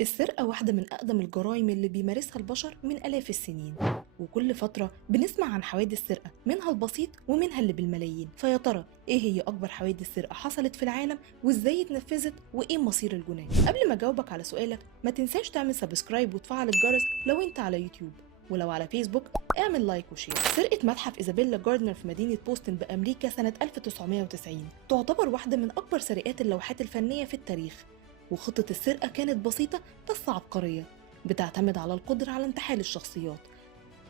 السرقة واحدة من أقدم الجرائم اللي بيمارسها البشر من آلاف السنين، وكل فترة بنسمع عن حوادث سرقة، منها البسيط ومنها اللي بالملايين. فيا ترى إيه هي أكبر حوادث سرقة حصلت في العالم وإزاي اتنفذت وإيه مصير الجناه؟ قبل ما أجاوبك على سؤالك ما تنساش تعمل سبسكرايب وتفعل الجرس لو أنت على يوتيوب، ولو على فيسبوك اعمل لايك وشير. سرقة متحف إيزابيلا جاردنر في مدينة بوسطن بأمريكا سنة 1990 تعتبر واحدة من أكبر سرقات اللوحات الفنية في التاريخ. وخطة السرقة كانت بسيطة بس عبقرية، بتعتمد على القدرة على انتحال الشخصيات.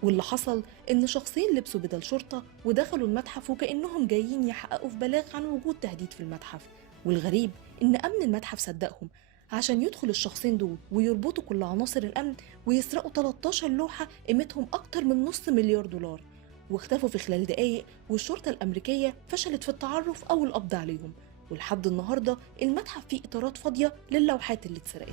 واللي حصل إن شخصين لبسوا بدل شرطة ودخلوا المتحف وكأنهم جايين يحققوا في بلاغ عن وجود تهديد في المتحف. والغريب إن أمن المتحف صدقهم عشان يدخل الشخصين دول ويربطوا كل عناصر الأمن ويسرقوا 13 لوحة قيمتهم أكتر من نص مليار دولار، واختفوا في خلال دقايق. والشرطة الأمريكية فشلت في التعرف أو القبض عليهم، ولحد النهارده المتحف فيه إطارات فاضية للوحات اللي اتسرقت.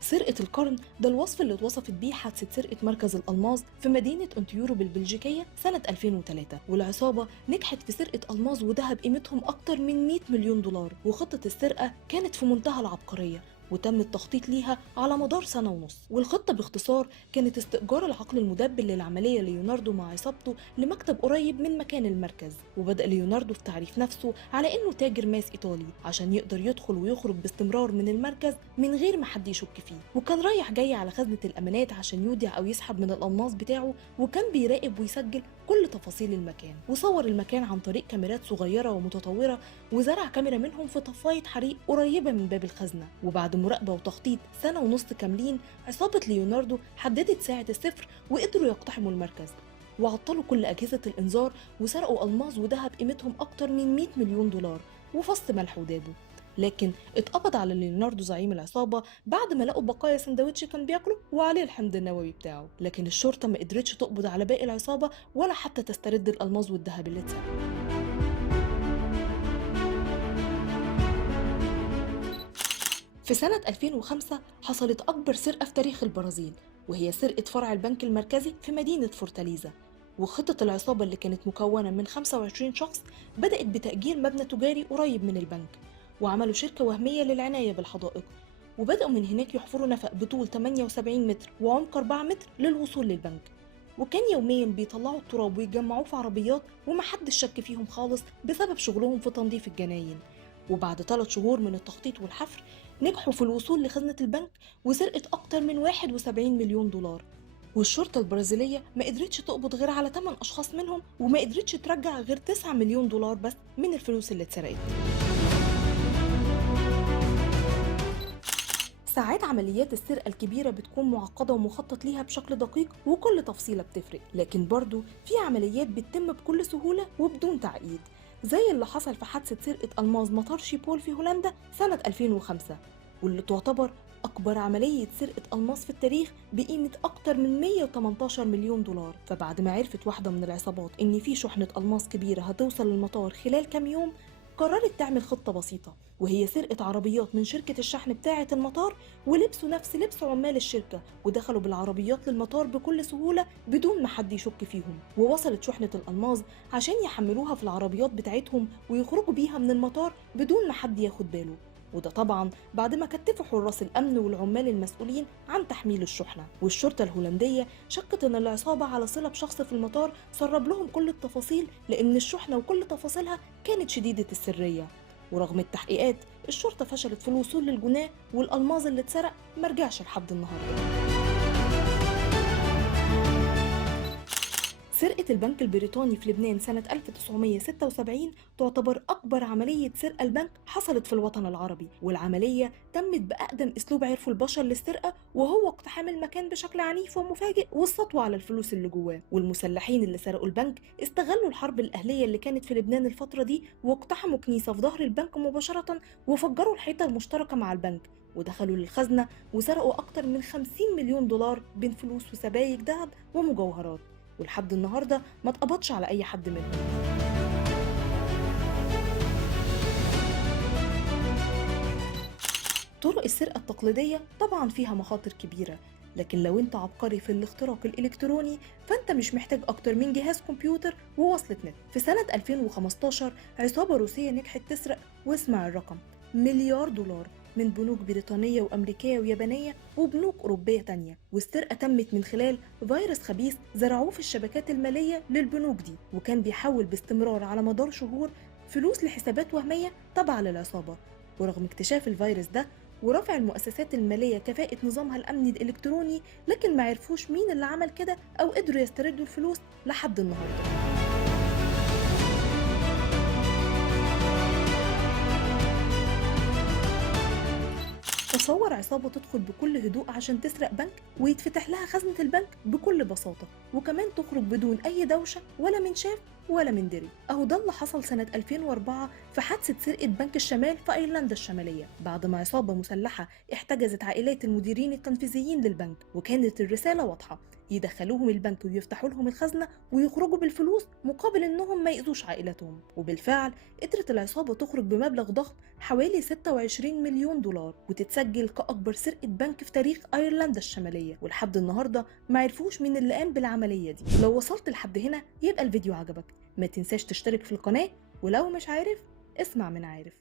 سرقة القرن ده الوصف اللي اتوصفت بيه حادثة سرقة مركز الألماظ في مدينة أونتيورو بالبلجيكية سنة 2003، والعصابة نجحت في سرقة ألماظ وذهب قيمتهم أكتر من 100 مليون دولار. وخطة السرقة كانت في منتهى العبقرية وتم التخطيط ليها على مدار سنة ونص. والخطة باختصار كانت استئجار العقل المدبر للعملية ليوناردو مع عصابته لمكتب قريب من مكان المركز. وبدأ ليوناردو في تعريف نفسه على إنه تاجر ماس إيطالي عشان يقدر يدخل ويخرج باستمرار من المركز من غير ما حد يشك فيه، وكان رايح جاي على خزنة الأمانات عشان يودع أو يسحب من القناص بتاعه، وكان بيراقب ويسجل كل تفاصيل المكان. وصور المكان عن طريق كاميرات صغيرة ومتطورة، وزرع كاميرا منهم في طفاية حريق قريبة من باب الخزنة. وبعد مراقبة وتخطيط سنة ونص كاملين، عصابة ليوناردو حددت ساعة الصفر وقدروا يقتحموا المركز وعطلوا كل أجهزة الإنذار وسرقوا ألماظ وذهب قيمتهم أكتر من 100 مليون دولار وفص ملح ودابه. لكن اتقبض على ليوناردو زعيم العصابة بعد ما لقوا بقايا سندوتش كان بياكله وعليه الحمض النووي بتاعه. لكن الشرطة ما قدرتش تقبض على باقي العصابة ولا حتى تسترد الألماظ والذهب اللي اتسرق. في سنة 2005 حصلت أكبر سرقة في تاريخ البرازيل، وهي سرقة فرع البنك المركزي في مدينة فورتاليزا. وخطة العصابة اللي كانت مكونة من 25 شخص بدأت بتأجير مبنى تجاري قريب من البنك، وعملوا شركة وهمية للعناية بالحدائق، وبدأوا من هناك يحفروا نفق بطول 78 متر وعمق 4 متر للوصول للبنك. وكان يوميا بيطلعوا التراب ويجمعوه في عربيات ومحدش شك فيهم خالص بسبب شغلهم في تنظيف الجناين. وبعد 3 شهور من التخطيط والحفر نجحوا في الوصول لخزنة البنك وسرقة أكتر من 71 مليون دولار. والشرطة البرازيلية ما قدرتش تقبض غير على 8 أشخاص منهم، وما قدرتش ترجع غير 9 مليون دولار بس من الفلوس اللي اتسرقت. ساعات عمليات السرقة الكبيرة بتكون معقدة ومخطط ليها بشكل دقيق وكل تفصيلة بتفرق، لكن برضو في عمليات بتتم بكل سهولة وبدون تعقيد، زي اللي حصل في حادثة سرقة ألماظ مطار شيبول في هولندا سنة 2005، واللي تعتبر أكبر عملية سرقة ألماظ في التاريخ بقيمة أكتر من 118 مليون دولار. فبعد ما عرفت واحدة من العصابات إن في شحنة ألماظ كبيرة هتوصل للمطار خلال كام يوم، قررت تعمل خطة بسيطة، وهي سرقة عربيات من شركة الشحن بتاعة المطار، ولبسوا نفس لبس عمال الشركة ودخلوا بالعربيات للمطار بكل سهولة بدون ما حد يشك فيهم. ووصلت شحنة الألماظ عشان يحملوها في العربيات بتاعتهم ويخرجوا بيها من المطار بدون ما حد ياخد باله، وده طبعا بعد ما كتفوا حراس الأمن والعمال المسؤولين عن تحميل الشحنة. والشرطة الهولندية شكت إن العصابة على صلة بشخص في المطار سرب لهم كل التفاصيل، لأن الشحنة وكل تفاصيلها كانت شديدة السرية. ورغم التحقيقات الشرطة فشلت في الوصول للجناه، والألماظ اللي اتسرق مرجعش لحد النهاردة. سرقة البنك البريطاني في لبنان سنة 1976 تعتبر أكبر عملية سرقة البنك حصلت في الوطن العربي، والعملية تمت بأقدم أسلوب عرفه البشر للسرقة، وهو اقتحام المكان بشكل عنيف ومفاجئ والسطو على الفلوس اللي جواه. والمسلحين اللي سرقوا البنك استغلوا الحرب الأهلية اللي كانت في لبنان الفترة دي، واقتحموا كنيسة في ظهر البنك مباشرة وفجروا الحيطة المشتركة مع البنك، ودخلوا للخزنة وسرقوا أكتر من 50 مليون دولار بين فلوس وسبائك ذهب ومجوهرات. ولحد النهارده ما اتقبضش على اي حد منهم. طرق السرقة التقليدية طبعا فيها مخاطر كبيرة، لكن لو انت عبقري في الاختراق الإلكتروني فانت مش محتاج أكتر من جهاز كمبيوتر ووصلة نت. في سنة 2015 عصابة روسية نجحت تسرق، واسمع الرقم، مليار دولار من بنوك بريطانية وأمريكية ويابانية وبنوك أوروبية تانية. والسرقة تمت من خلال فيروس خبيث زرعوه في الشبكات المالية للبنوك دي، وكان بيحول باستمرار على مدار شهور فلوس لحسابات وهمية تابعة للعصابة. ورغم اكتشاف الفيروس ده ورفع المؤسسات المالية كفاءة نظامها الأمني الإلكتروني، لكن ما عرفوش مين اللي عمل كده أو قدروا يستردوا الفلوس لحد النهاردة. تصور عصابة تدخل بكل هدوء عشان تسرق بنك ويتفتح لها خزنة البنك بكل بساطة، وكمان تخرج بدون أي دوشة ولا من شاف ولا من دري. أهو ده اللي حصل سنة 2004 في حادثة سرقة بنك الشمال في أيرلندا الشمالية، بعد ما عصابة مسلحة احتجزت عائلات المديرين التنفيذيين للبنك، وكانت الرسالة واضحة: يدخلوهم البنك ويفتحوا لهم الخزنة ويخرجوا بالفلوس مقابل إنهم ما يأذوش عائلتهم. وبالفعل قدرت العصابة تخرج بمبلغ ضخم حوالي 26 مليون دولار وتتسجل كأكبر سرقة بنك في تاريخ أيرلندا الشمالية. ولحد النهاردة ما عرفوش مين اللي قام بالعملية دي. لو وصلت لحد هنا يبقى الفيديو عجبك، ما تنساش تشترك في القناة، ولو مش عارف اسمع من عارف.